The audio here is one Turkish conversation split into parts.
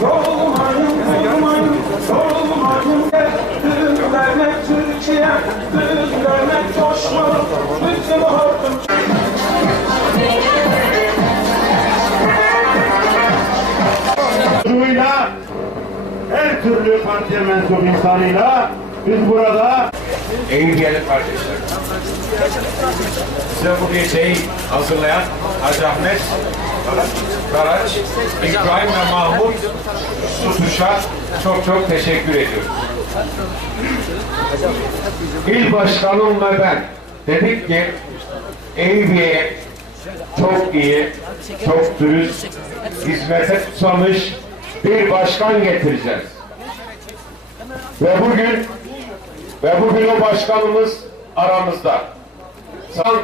Dolmayın, dolmayın, dolmayın Düz vermek Türkiye, düz vermek coşma Bütün halkım Duyla, her türlü partiye mensup insanıyla biz burada Eğil gelip kardeşler. Size bu geceyi hazırlayan Hacı Ahmet Karaç, İbrahim ve Mahmut Tutuş'a çok çok teşekkür ediyoruz. İl başkanım ve ben dedik ki Eyüpiye çok iyi, çok dürüst, hizmete susamış bir başkan getireceğiz. Ve bugün ve bugün o başkanımız aramızda. San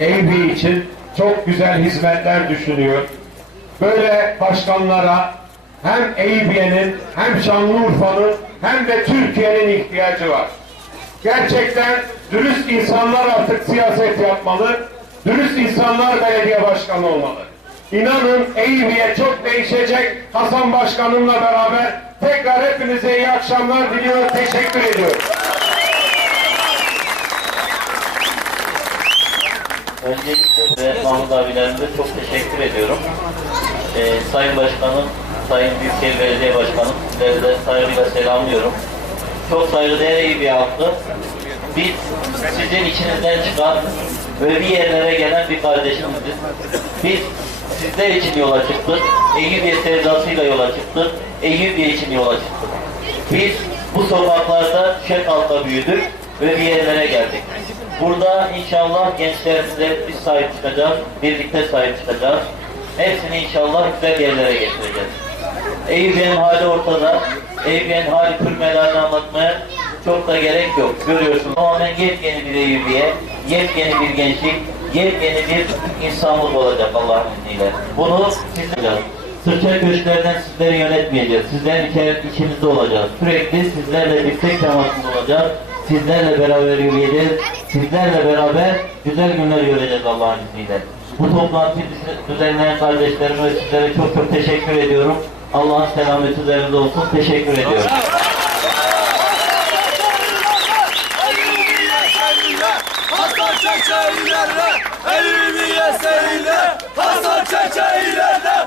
Eyüp için çok güzel hizmetler düşünüyor. Böyle başkanlara hem Eyüpiye'nin hem Şanlıurfa'nın hem de Türkiye'nin ihtiyacı var. Gerçekten dürüst insanlar artık siyaset yapmalı. Dürüst insanlar belediye başkanı olmalı. İnanın Eyüpiye çok değişecek. Hasan Başkanımla beraber tekrar hepinize iyi akşamlar diliyor. Teşekkür ediyorum. Öncelikle ve Mahmut abilerimize çok teşekkür ediyorum. Ee, Sayın Başkanım, Sayın Büyükşehir Belediye Başkanım, sizleri de saygıyla selamlıyorum. Çok saygıdeğer iyi bir halkı. Biz sizin içinizden çıkan ve bir yerlere gelen bir kardeşimiziz. Biz sizler için yola çıktık. Eyüpiye sevdasıyla yola çıktık. Eyüpiye için yola çıktık. Biz bu sokaklarda şek halka büyüdük ve bir yerlere geldik. Burada inşallah gençlerimize biz sahip çıkacağız, birlikte sahip çıkacağız. Hepsini inşallah güzel yerlere getireceğiz. Eyüp'ün hali ortada. Eyüp'ün hali kırmelerini anlatmaya çok da gerek yok. Görüyorsunuz tamamen yepyeni bir Eyüp'ye, yepyeni bir gençlik, yepyeni bir insanlık olacak Allah'ın izniyle. Bunu sizler Sırça köşklerinden sizleri yönetmeyeceğiz. Sizlerin içimizde olacağız. Sürekli sizlerle birlikte temasında olacağız. Sizlerle beraber yürüyeceğiz. Sizlerle beraber güzel günler göreceğiz Allah'ın izniyle. Bu toplantıyı düz- düzenleyen kardeşlerime sizlere çok çok teşekkür ediyorum. Allah'ın selameti üzerinize olsun. Teşekkür ediyorum. Hasan Çeçe ilerle, Eyüpiye seninle. Hasan Çeçe ilerle,